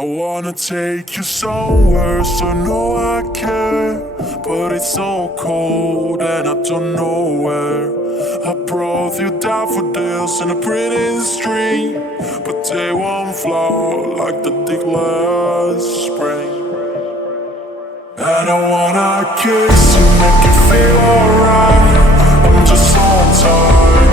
I wanna take you somewhere, so know I care. But it's so cold and I don't know where. I brought you daffodils in a pretty string, but they won't flower like the thick last spring. And I wanna kiss you, make you feel alright. I'm just so tired